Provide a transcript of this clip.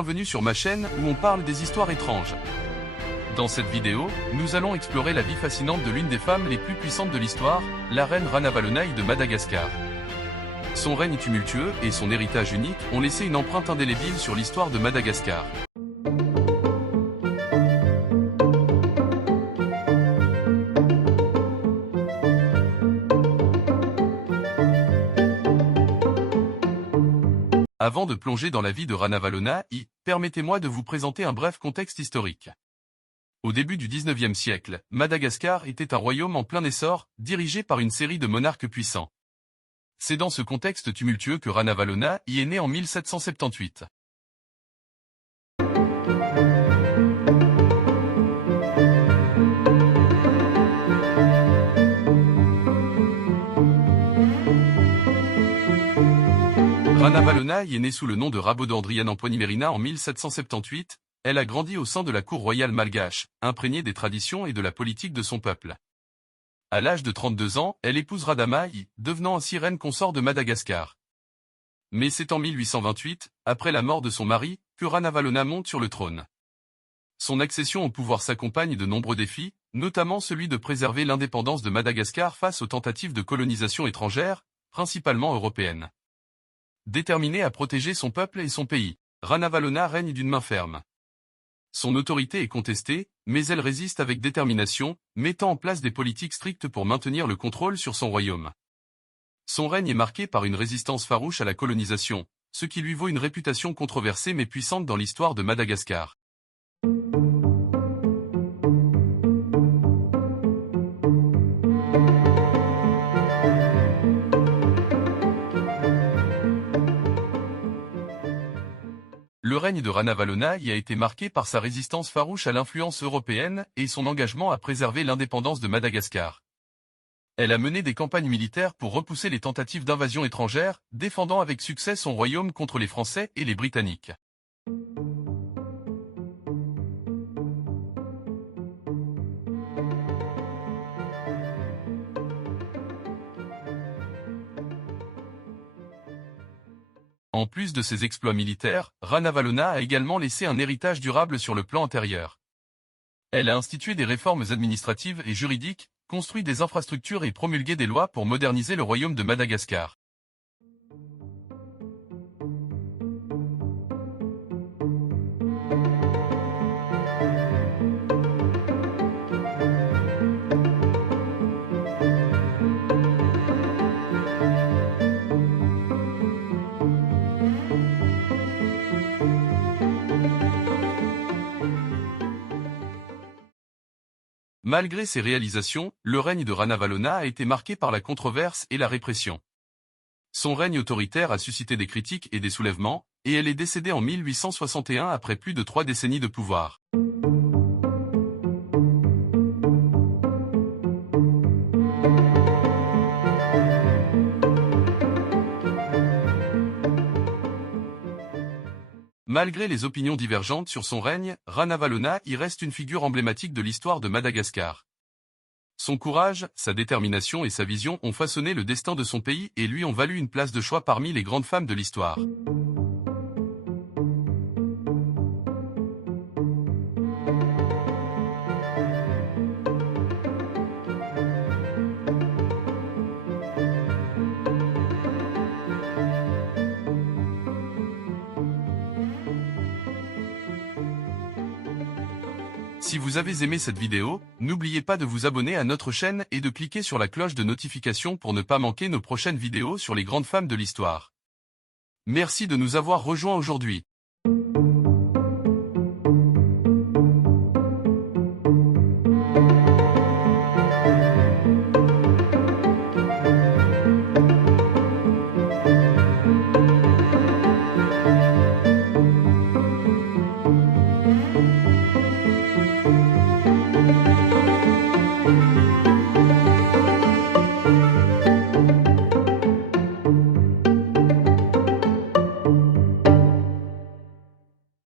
bienvenue sur ma chaîne où on parle des histoires étranges. Dans cette vidéo, nous allons explorer la vie fascinante de l'une des femmes les plus puissantes de l'histoire, la reine Ranavalonai de Madagascar. Son règne tumultueux et son héritage unique ont laissé une empreinte indélébile sur l'histoire de Madagascar. Avant de plonger dans la vie de Ranavalonai, permettez-moi de vous présenter un bref contexte historique. Au début du XIXe siècle, Madagascar était un royaume en plein essor, dirigé par une série de monarques puissants. C'est dans ce contexte tumultueux que Ranavalonai est née en 1778. Ranavalonai est née sous le nom de Rabodandrian-Empoinimerina en 1778, elle a grandi au sein de la cour royale malgache, imprégnée des traditions et de la politique de son peuple. À l'âge de 32 ans, elle épouse Radamai, devenant ainsi reine consort de Madagascar. Mais c'est en 1828, après la mort de son mari, que Ranavalonai monte sur le trône. Son accession au pouvoir s'accompagne de nombreux défis, notamment celui de préserver l'indépendance de Madagascar face aux tentatives de colonisation étrangère, principalement européennes. Déterminée à protéger son peuple et son pays, Ranavalonai règne d'une main ferme. Son autorité est contestée, mais elle résiste avec détermination, mettant en place des politiques strictes pour maintenir le contrôle sur son royaume. Son règne est marqué par une résistance farouche à la colonisation, ce qui lui vaut une réputation controversée mais puissante dans l'histoire de Madagascar. Le règne de Ranavalonai a été marqué par sa résistance farouche à l'influence européenne et son engagement à préserver l'indépendance de Madagascar. Elle a mené des campagnes militaires pour repousser les tentatives d'invasion étrangère, défendant avec succès son royaume contre les Français et les Britanniques. En plus de ses exploits militaires, Ranavalonai a également laissé un héritage durable sur le plan intérieur. Elle a institué des réformes administratives et juridiques, construit des infrastructures et promulgué des lois pour moderniser le royaume de Madagascar. Malgré ses réalisations, le règne de Ranavalonai a été marqué par la controverse et la répression. Son règne autoritaire a suscité des critiques et des soulèvements, et elle est décédée en 1861 après plus de 3 décennies de pouvoir. Malgré les opinions divergentes sur son règne, Ranavalonai reste une figure emblématique de l'histoire de Madagascar. Son courage, sa détermination et sa vision ont façonné le destin de son pays et lui ont valu une place de choix parmi les grandes femmes de l'histoire. Si vous avez aimé cette vidéo, n'oubliez pas de vous abonner à notre chaîne et de cliquer sur la cloche de notification pour ne pas manquer nos prochaines vidéos sur les grandes femmes de l'histoire. Merci de nous avoir rejoints aujourd'hui.